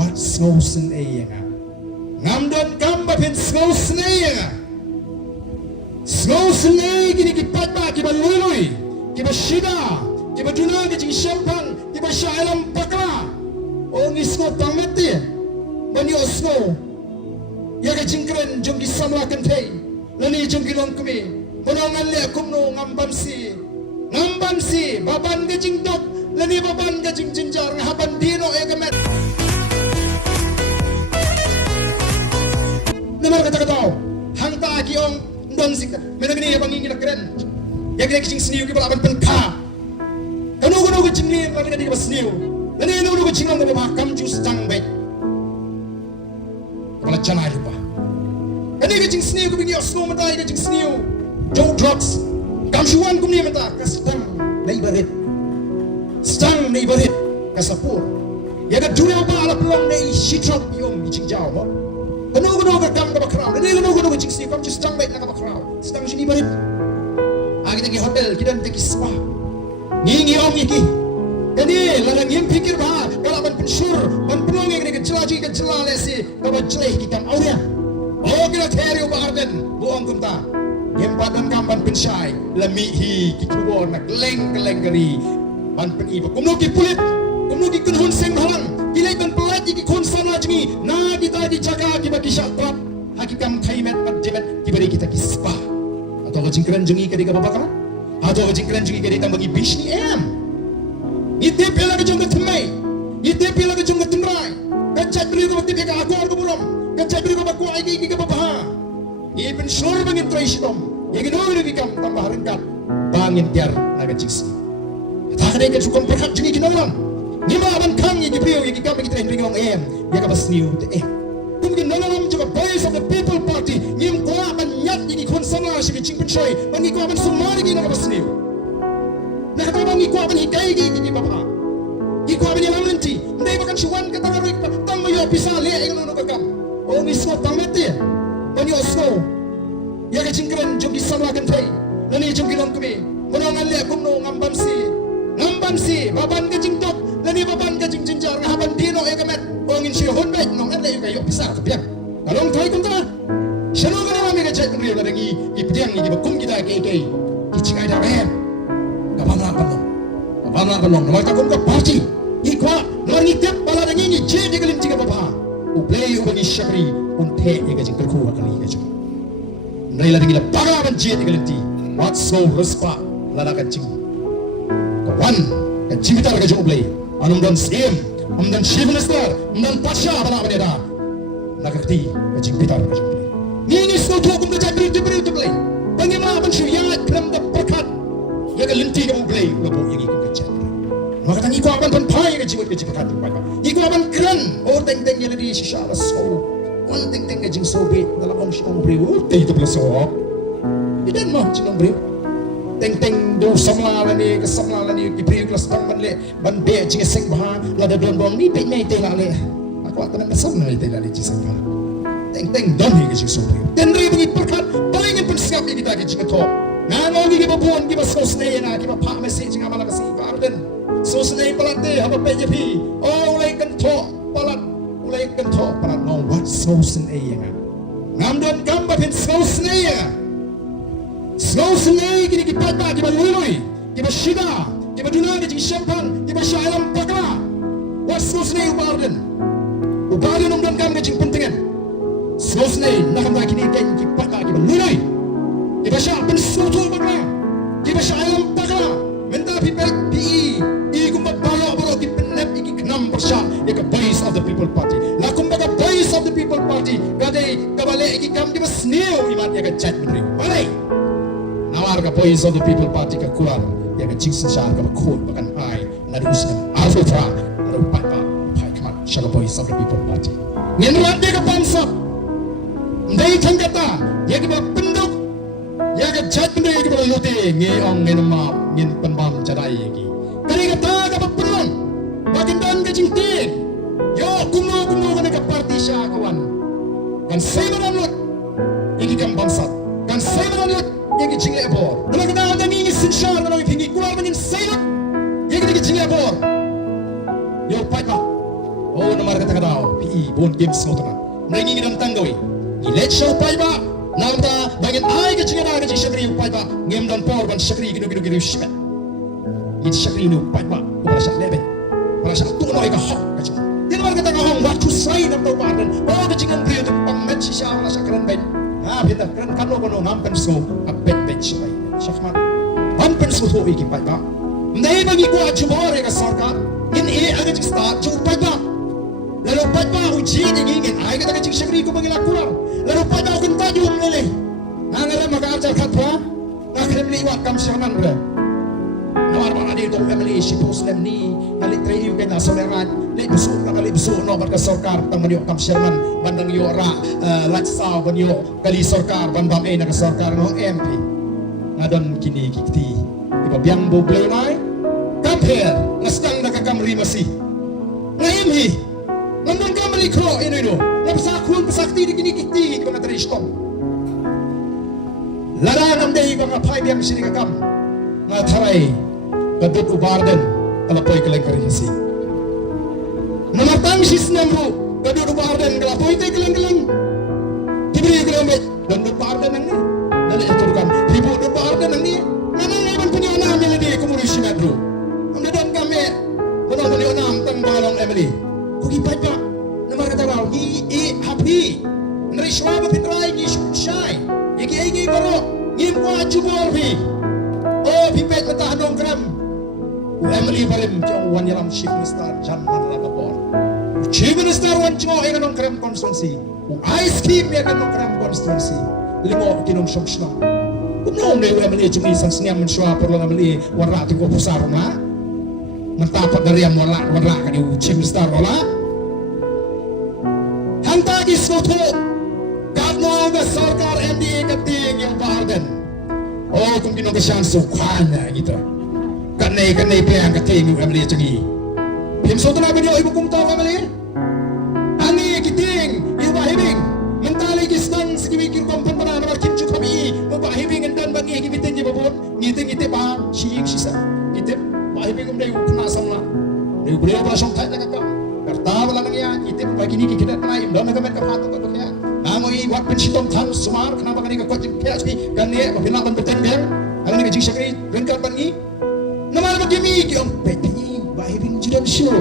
what snowsen nga ngam don gamba pen snowsen nga snowsen gini kipat ba kiba lului kiba shida kiba duna ki jing shampang kiba shailam pakla o ngi snow tamati bani o snow ya ka jingkren jong di samla kan thei lani jong ki long kumi bonongan le kumno ngambam si baban ka jing dok lani baban ka jing jinjar haban dino e gamet namar kata tau hangta ki ong ndong sik menagni bangi ngila kren ya ki jing sniu ki balaban penka kanu ko jing ni lani ka sniu lani no ko jing ngam ba kam ju stang bet kala chana lupa kani ka jing sniu ko bingi osno mata ka jing sniu jo drugs kam shuan kum ni mata ka stang neighborhood kasapur ya ka dunia ba ala pelong nei shitrap yom jing jaw mo kanu ka kam ka bakraw lani kanu ko jing sniu kam ju stang bet na ka bakraw stang shini barit agi tagi hotel kidan tagi spa ngi om iki kani lana ngim pikir ba kala ban pensur ban pelong ngi ka jelaji ka jelale si ka ba jeleh ki kam auria o kila theri ba arden buong kumta ngim padan kam ban pensai lami hi ki kubo nak leng gari ban pen iba kumno ki pulit kumno ki kunhun seng halang kilai ban pelat ki kon sana jmi na kita di jaga ki ba ki syaqrab hakikam khaimet pat jemet ki bari kita ki spa atau ka jingkran jengi ka di ka babakara atau ka jingkran jengi ka di tambagi bishni em ite pela ka jong thmai ite pela ka jong thmrai ka chatri ko bakti ka akor ko buram ka chatri ko bakku ai ki ka babaha ibn shor bangin traishidom yegi no ni kam tambah rengkat bangin tiar naga jiksi takade ka sukom perhat jengi kinolam nima ban kang yegi priyo yegi kam kita ringong em ya ka basniu te kumgin nalalam juga voice of the people party nim ko ban nyat yegi konsana shi ki chingpen choi ban ni ko ban sumari ki naga basniu na ka ban ni ko ban hikai ki baba ki ko ban yalam nanti ndai bakan shuan ka tangarik tang mayo pisa le eng no ka kam o ni so tamete ban yo snow ya ka jingkren jom di samla kan thei lani jom ki long kumi bonongan le kumno ngambam si baban ka jing tok lani baban ka jing jinjar haban dino e gamet ongin si hon bet nong alle ka yo pisar ka piak kalong thai kun ta shano ka na mi ka chat ngri la dangi iptiang ni bakum kita ke ki chikai da ben ka bangla panong nomor ta kum ka party ikwa nor ni tep bala dangi ni je de galim tiga baba u play u bani shakri un the e ka jing ka khu ka ni ka jing nai la dingila paga ban je de galim ti what so respa la la ka jing wan ka jimita ka jong play anum dan sim dan chief minister dan pasha bala baneda nakati ka jimita ka jong play ni so to kum ka jabri to play bangima ban shu ya kram da pakat ya ka linti ka play lo bo yegi kum ka jabri maka tani ko ban pai ka jimut ka jipakat pa ni ko ban kran o teng ya di shisha la so one thing ka jing so bit dalam ong shi ong play o te to so idan mo jing ong play teng do samla la ni ki pri kelas bang ban le ban be jing seng bah la da don bom ni pe mai te la le aku akan na sam na te la le jing ka teng don ni jing so pri ten ri bagi perkat paling yang pensiap ni kita jing to na no ni ba bon ki ba so sne na ki ba pa message ngama la kasi ba den so sne palate ha ba pe je pi o lai kan to palat ulai kan to palat no what so sne nga ngam don kam ba pin so sne nga Slow senai kini kipat ba kiba lului kiba shida kiba duna ki jing shampang kiba shailam pakla what slow senai ubarden umdan kam ki jing pentingan slow senai nakam ba kini ken kipat ba kiba lului kiba sha pen sutu pakla kiba shailam pakla menta pi i kumba balo baro ki penep iki knam pasha ya ka voice of the people party la kumba ka voice of the people party gade kabale iki kam kiba sneo imat ya ka chat mendri balai nawar ka voice of the people party ka kular ya ka jing sensar ka khot bakan ai na dus ka alpha tra na pat pa pai kamat sha ka voice of the people party ngen rat de ka pansa ndai thangata ya ka penduk ya ka chat ndai ka yote nge ong ngen ma ngen panbam chadai ki kari ka ta ka penong bakin dan ka jing tin yo kumo ka ka party sha kawan kan sebaran lot iki kam bangsat kan sebaran lot yegi chingle bor dala kita ada ni sinshar na pingi kuar mangin sailot yegi chingle bor yo pai pa o na mar kata kadao PE bon game smotona mrengi ngidam tanggawi ilet show paiba namta bangin ai ke cingana ke shakri paiba ngem dan por ban shakri ginu shmet it shakri nu paiba para sha lebe para sha tu no ika hok ka cing din war kata ngong waktu sai nam to badan oh ke cingan kriyo tu pang met si sha la sakran ben ha bita kran kano kono ngam pen so a bet shai shakmat am pen so ho iki paiba nei bangi ko achubore ka sarkar in agak start cu paiba lalu paiba uji ingin ai kata ke cing shakri ko bangila kurang lalu paiba kun tajum lele ngara maka ajar khatwa akhir liwat kam syaman ber nawar mana dia tu family si muslim ni kali trayu kena soleran le besuk kali besuk no bar ka sarkar tang manyo kam syaman bandang yo ra laksa banyo kali sarkar bandam na ka sarkar no MP ngadon kini kikti iba biang bo play mai compare nastang nakakamri masih ngayon hi nandun kamali ko ino napasakun pasakti di kini kikti ko na trishtom larangan deh mga pay biyang sinikakam nga taray kadut ubarden kalapoy kalengkari hisi namatang sisnamru kadut ubarden kalapoy tay kaleng tibri kalembet kadut ubarden ang ni nala iturukan hibu kadut ubarden ang ni nanang iban punyo na amili di kumuri sinadru ang nadan kami punong punyo na tang balong Emily kugi pajak namar kataraw i happy narishwa ba pitray ni shy Igi baro ngim ko achubor bi oh pipet mata hanong kram Emily barim jong wan yalam chief minister jan man la bor chief minister wan jo ay ganong kram constituency ice cream ya ganong kram constituency limo kinong shomshna kumno ne Emily jong isang sniam menshwa por lang Emily warra ti ko pusar na matapat dari am warra kan chief minister wala hanta gis ko to Kadnoga sarkar MDA kating yung barden. Oh, kung ginagasan sukana gitu. Kanay piyang kating yung MDA changi. Pimso to na binyo ibu kung tawa mali. Ani kiting yung bahibing. Mentali gisnang sigimikir kompan pa na naman kimchu kami. Kung bahibing ang dan bangi gibitin niya babon. Ngiti pa siying sisa. Ngiti bahibing kung dayo kunasang na. Dayo beliau pa siyang tayo nakakam. Kartawa lang yan. Ngiti pa gini kikidat na yung daw nagamet kapato ka doon yan. Nangoy wat pensitong tan sumar kenapa kani ka coaching PhD ganne mapinaban beten ber ang ni jing sakri ren ka bangi naman magimi ki ang peti bahibing jidam show